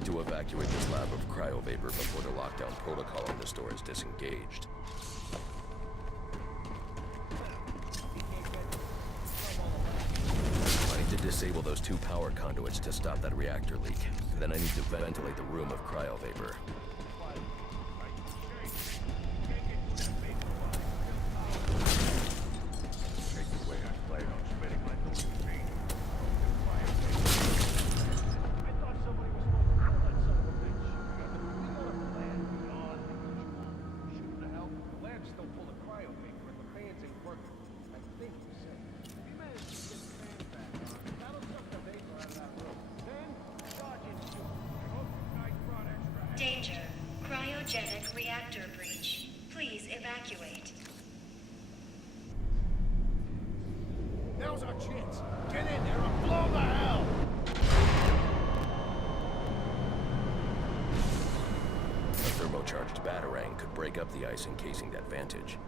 need to evacuate this lab of cryovapor before the lockdown protocol in the store is disengaged. I need to disable those 2 power conduits to stop that reactor leak. Then I need to ventilate the room of cryovapor. Danger. Cryogenic reactor breach. Please evacuate. Now's our chance. Get in there and blow the hell! A thermocharged batarang could break up the ice encasing that vantage.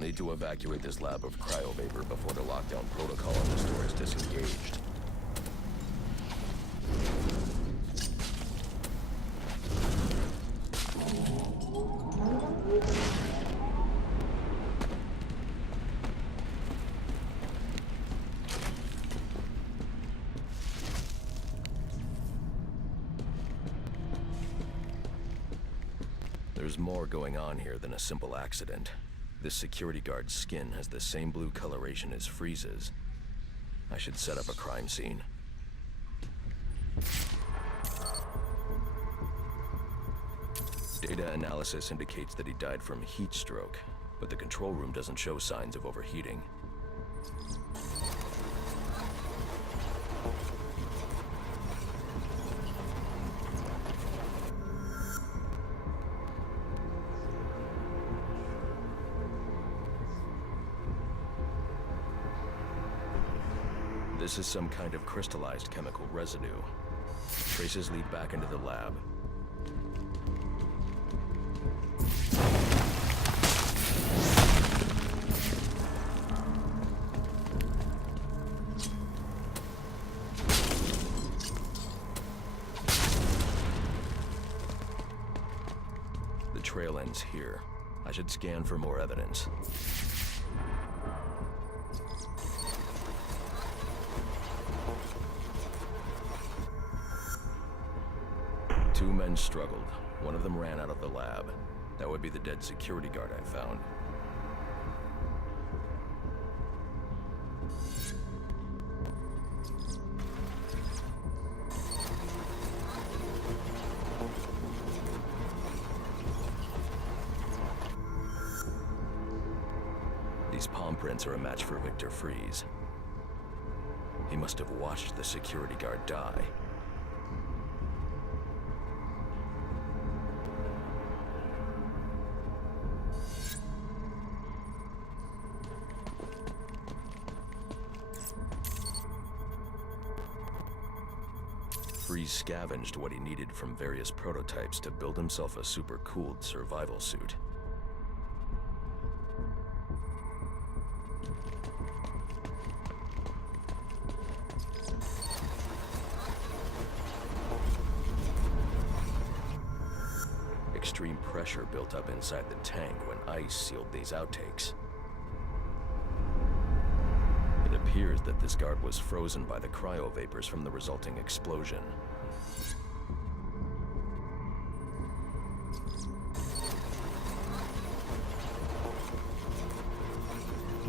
Need to evacuate this lab of cryovapor before the lockdown protocol in the store is disengaged. There's more going on here than a simple accident. This security guard's skin has the same blue coloration as Freeze's. I should set up a crime scene. Data analysis indicates that he died from heat stroke, but the control room doesn't show signs of overheating. This is some kind of crystallized chemical residue. Traces lead back into the lab. The trail ends here. I should scan for more evidence. Two men struggled. One of them ran out of the lab. That would be the dead security guard I found. These palm prints are a match for Victor Freeze. He must have watched the security guard die. Freeze scavenged what he needed from various prototypes to build himself a super-cooled survival suit. Extreme pressure built up inside the tank when ice sealed these outtakes. It appears that this guard was frozen by the cryo-vapors from the resulting explosion.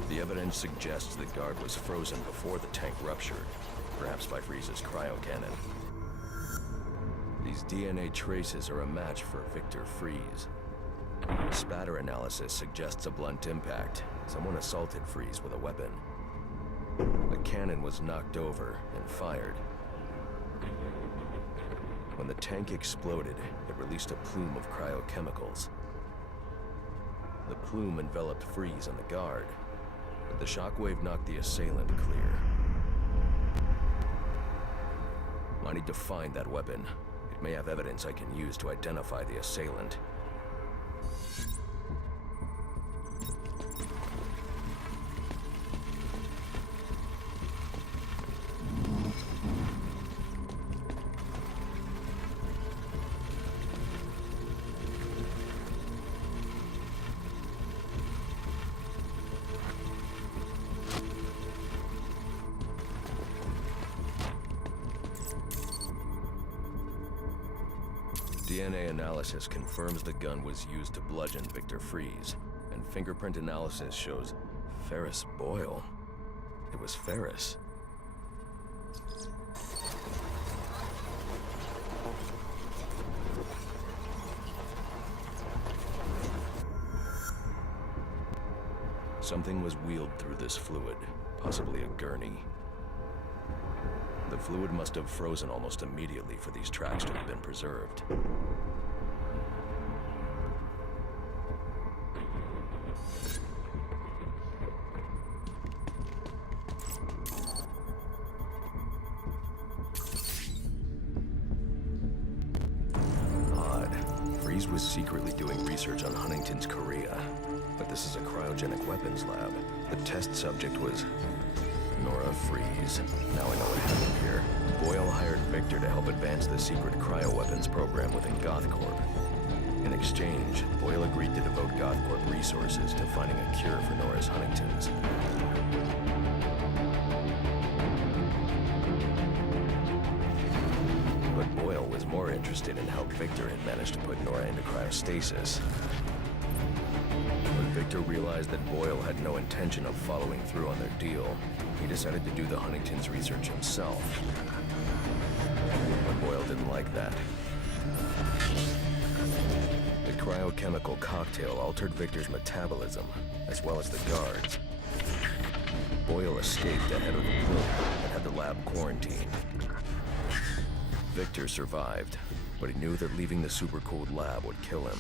The evidence suggests the guard was frozen before the tank ruptured, perhaps by Freeze's cryo-cannon. These DNA traces are a match for Victor Freeze. Spatter analysis suggests a blunt impact. Someone assaulted Freeze with a weapon. The cannon was knocked over and fired. When the tank exploded, it released a plume of cryochemicals. The plume enveloped Freeze and the guard, but the shockwave knocked the assailant clear. I need to find that weapon. It may have evidence I can use to identify the assailant. DNA analysis confirms the gun was used to bludgeon Victor Freeze, and fingerprint analysis shows Ferris Boyle. It was Ferris. Something was wheeled through this fluid, possibly a gurney. The fluid must have frozen almost immediately for these tracks to have been preserved. Odd. Freeze was secretly doing research on Huntington's Korea, but this is a cryogenic weapons lab. The test subject was Nora Freeze. Now I know what happened here. Boyle hired Victor to help advance the secret cryoweapons program within GothCorp. In exchange, Boyle agreed to devote GothCorp resources to finding a cure for Nora's Huntington's. But Boyle was more interested in how Victor had managed to put Nora into cryostasis. When Victor realized that Boyle had no intention of following through on their deal, he decided to do the Huntington's research himself. But Boyle didn't like that. The cryochemical cocktail altered Victor's metabolism, as well as the guards. Boyle escaped ahead of the plume and had the lab quarantined. Victor survived, but he knew that leaving the supercooled lab would kill him.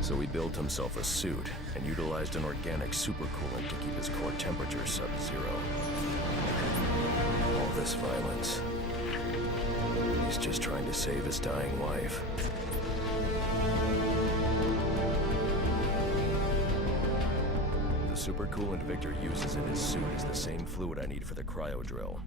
So he built himself a suit and utilized an organic supercoolant to keep his core temperature sub-zero. All this violence. He's just trying to save his dying wife. The supercoolant Victor uses in his suit is the same fluid I need for the cryo drill.